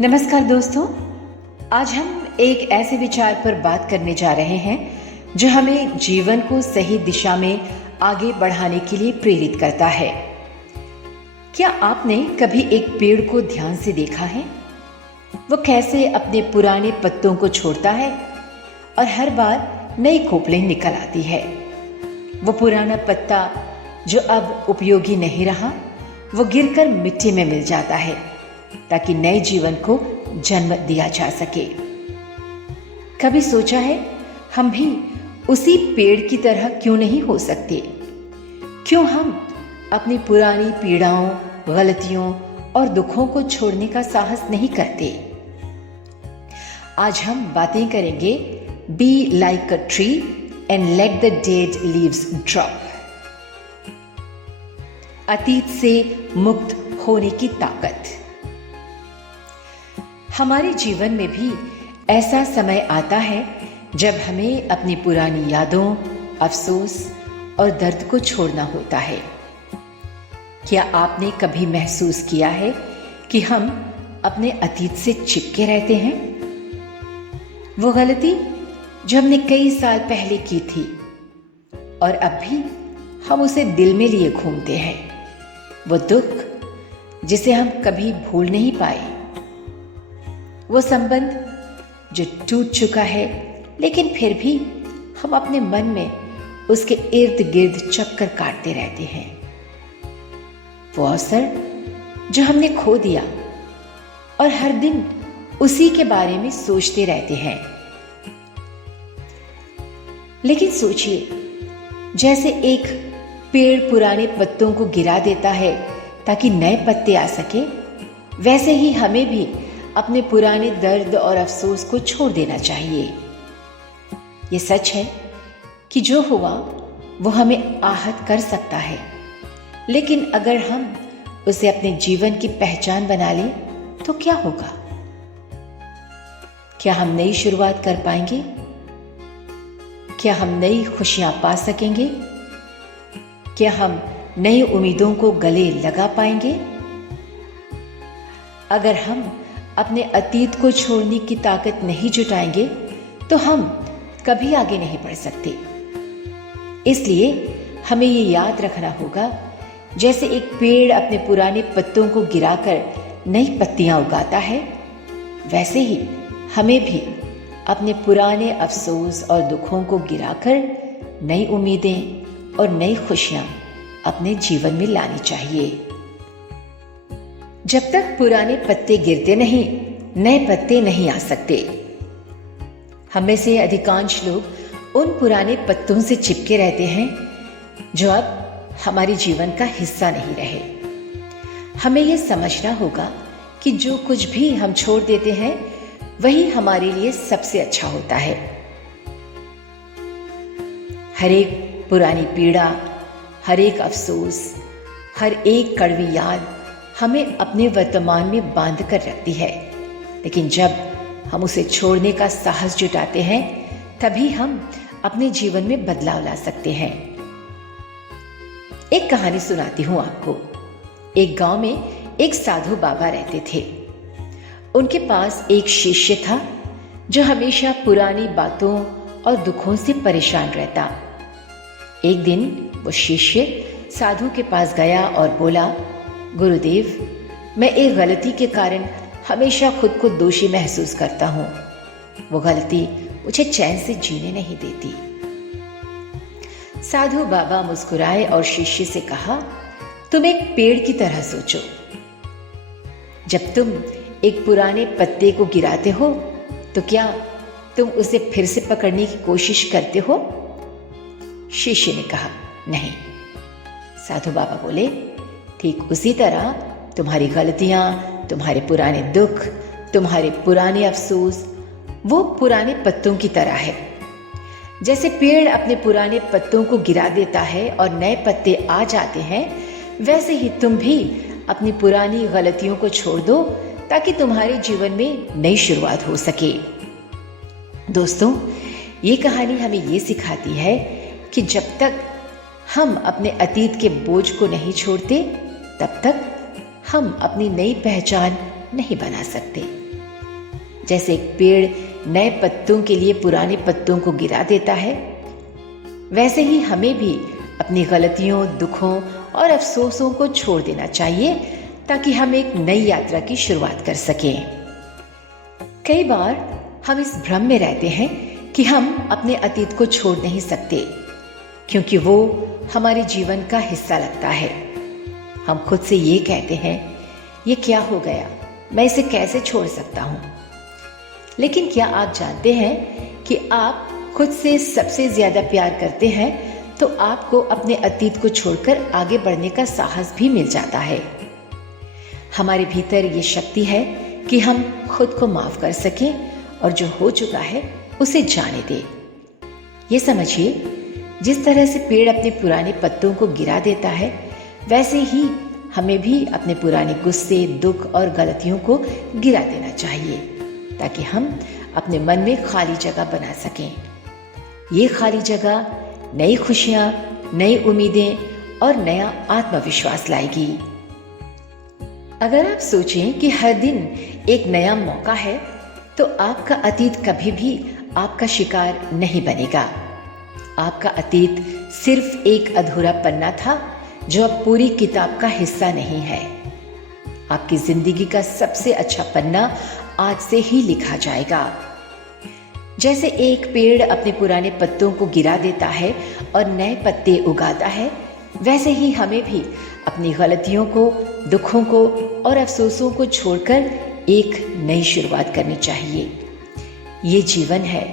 नमस्कार दोस्तों, आज हम एक ऐसे विचार पर बात करने जा रहे हैं जो हमें जीवन को सही दिशा में आगे बढ़ाने के लिए प्रेरित करता है। क्या आपने कभी एक पेड़ को ध्यान से देखा है? वो कैसे अपने पुराने पत्तों को छोड़ता है और हर बार नई खोपलें निकल आती है। वो पुराना पत्ता जो अब उपयोगी नहीं रहा, वो गिरकर मिट्टी में मिल जाता है ताकि नए जीवन को जन्म दिया जा सके। कभी सोचा है हम भी उसी पेड़ की तरह क्यों नहीं हो सकते? क्यों हम अपनी पुरानी पीड़ाओं, गलतियों और दुखों को छोड़ने का साहस नहीं करते? आज हम बातें करेंगे be like a tree and let the dead leaves drop. अतीत से मुक्त होने की ताकत। हमारे जीवन में भी ऐसा समय आता है जब हमें अपनी पुरानी यादों, अफसोस और दर्द को छोड़ना होता है। क्या आपने कभी महसूस किया है कि हम अपने अतीत से चिपके रहते हैं? वो गलती जो हमने कई साल पहले की थी और अब भी हम उसे दिल में लिए घूमते हैं। वो दुख जिसे हम कभी भूल नहीं पाए। वो संबंध जो टूट चुका है लेकिन फिर भी हम अपने मन में उसके इर्द गिर्द चक्कर काटते रहते हैं। वो अवसर जो हमने खो दिया और हर दिन उसी के बारे में सोचते रहते हैं। लेकिन सोचिए, जैसे एक पेड़ पुराने पत्तों को गिरा देता है ताकि नए पत्ते आ सके, वैसे ही हमें भी अपने पुराने दर्द और अफसोस को छोड़ देना चाहिए। ये सच है कि जो हुआ वो हमें आहत कर सकता है, लेकिन अगर हम उसे अपने जीवन की पहचान बना लें तो क्या होगा? क्या हम नई शुरुआत कर पाएंगे? क्या हम नई खुशियां पा सकेंगे? क्या हम नई उम्मीदों को गले लगा पाएंगे? अगर हम अपने अतीत को छोड़ने की ताकत नहीं जुटाएंगे तो हम कभी आगे नहीं बढ़ सकते। इसलिए हमें ये याद रखना होगा, जैसे एक पेड़ अपने पुराने पत्तों को गिराकर नई पत्तियां उगाता है, वैसे ही हमें भी अपने पुराने अफसोस और दुखों को गिराकर नई उम्मीदें और नई खुशियां अपने जीवन में लानी चाहिए। जब तक पुराने पत्ते गिरते नहीं, नए पत्ते नहीं आ सकते। हम में से अधिकांश लोग उन पुराने पत्तों से चिपके रहते हैं जो अब हमारे जीवन का हिस्सा नहीं रहे। हमें यह समझना होगा कि जो कुछ भी हम छोड़ देते हैं वही हमारे लिए सबसे अच्छा होता है। हर एक पुरानी पीड़ा, हर एक अफसोस, हर एक कड़वी याद हमें अपने वर्तमान में बांध कर रखती है, लेकिन जब हम उसे छोड़ने का साहस जुटाते हैं तभी हम अपने जीवन में बदलाव ला सकते हैं। एक कहानी सुनाती हूं आपको। एक गांव में एक साधु बाबा रहते थे। उनके पास एक शिष्य था जो हमेशा पुरानी बातों और दुखों से परेशान रहता। एक दिन वो शिष्य साधु के पास गया और बोला, गुरुदेव, मैं एक गलती के कारण हमेशा खुद को दोषी महसूस करता हूँ। वो गलती मुझे चैन से जीने नहीं देती। साधु बाबा मुस्कुराए और शिष्य से कहा, तुम एक पेड़ की तरह सोचो। जब तुम एक पुराने पत्ते को गिराते हो तो क्या तुम उसे फिर से पकड़ने की कोशिश करते हो? शिष्य ने कहा, नहीं। साधु बाबा बोले, ठीक उसी तरह तुम्हारी गलतियां, तुम्हारे पुराने दुख, तुम्हारे पुराने अफसोस वो पुराने पत्तों की तरह है। जैसे पेड़ अपने पुराने पत्तों को गिरा देता है और नए पत्ते आ जाते हैं, वैसे ही तुम भी अपनी पुरानी गलतियों को छोड़ दो ताकि तुम्हारे जीवन में नई शुरुआत हो सके। दोस्तों, ये कहानी हमें ये सिखाती है कि जब तक हम अपने अतीत के बोझ को नहीं छोड़ते, तब तक हम अपनी नई पहचान नहीं बना सकते। जैसे एक पेड़ नए पत्तों के लिए पुराने पत्तों को गिरा देता है, वैसे ही हमें भी अपनी गलतियों, दुखों और अफसोसों को छोड़ देना चाहिए ताकि हम एक नई यात्रा की शुरुआत कर सकें। कई बार हम इस भ्रम में रहते हैं कि हम अपने अतीत को छोड़ नहीं सकते क्योंकि वो हमारे जीवन का हिस्सा लगता है। हम खुद से ये कहते हैं, ये क्या हो गया, मैं इसे कैसे छोड़ सकता हूँ। लेकिन क्या आप जानते हैं कि आप खुद से सबसे ज्यादा प्यार करते हैं तो आपको अपने अतीत को छोड़कर आगे बढ़ने का साहस भी मिल जाता है। हमारे भीतर ये शक्ति है कि हम खुद को माफ कर सकें और जो हो चुका है उसे जाने दें। ये समझिए, जिस तरह से पेड़ अपने पुराने पत्तों को गिरा देता है, वैसे ही हमें भी अपने पुराने गुस्से, दुख और गलतियों को गिरा देना चाहिए ताकि हम अपने मन में खाली जगह बना सकें। ये खाली जगह नई खुशियां, नई उम्मीदें और नया आत्मविश्वास लाएगी। अगर आप सोचें कि हर दिन एक नया मौका है तो आपका अतीत कभी भी आपका शिकार नहीं बनेगा। आपका अतीत सिर्फ एक अधूरा पन्ना था जो अब पूरी किताब का हिस्सा नहीं है। आपकी जिंदगी का सबसे अच्छा पन्ना आज से ही लिखा जाएगा। जैसे एक पेड़ अपने पुराने पत्तों को गिरा देता है और नए पत्ते उगाता है, वैसे ही हमें भी अपनी गलतियों को, दुखों को और अफसोसों को छोड़कर एक नई शुरुआत करनी चाहिए। ये जीवन है,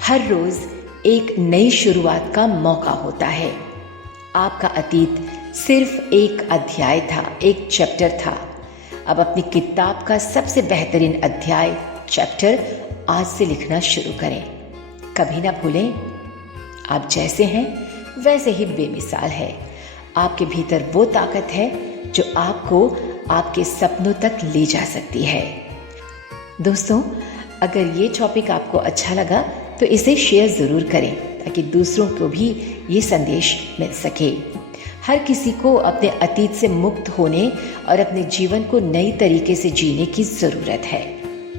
हर रोज एक नई शुरुआत का मौका होता है। आपका अतीत सिर्फ एक अध्याय था, एक चैप्टर था। अब अपनी किताब का सबसे बेहतरीन अध्याय, चैप्टर आज से लिखना शुरू करें। कभी ना भूलें, आप जैसे हैं वैसे ही बेमिसाल है। आपके भीतर वो ताकत है जो आपको आपके सपनों तक ले जा सकती है। दोस्तों, अगर ये टॉपिक आपको अच्छा लगा तो इसे शेयर ज़रूर करें ताकि दूसरों को भी ये संदेश मिल सके। हर किसी को अपने अतीत से मुक्त होने और अपने जीवन को नई तरीके से जीने की ज़रूरत है।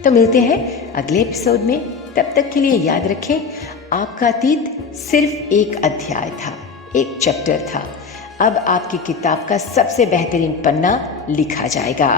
तो मिलते हैं अगले एपिसोड में। तब तक के लिए याद रखें, आपका अतीत सिर्फ एक अध्याय था, एक चैप्टर था। अब आपकी किताब का सबसे बेहतरीन पन्ना लिखा जाएगा।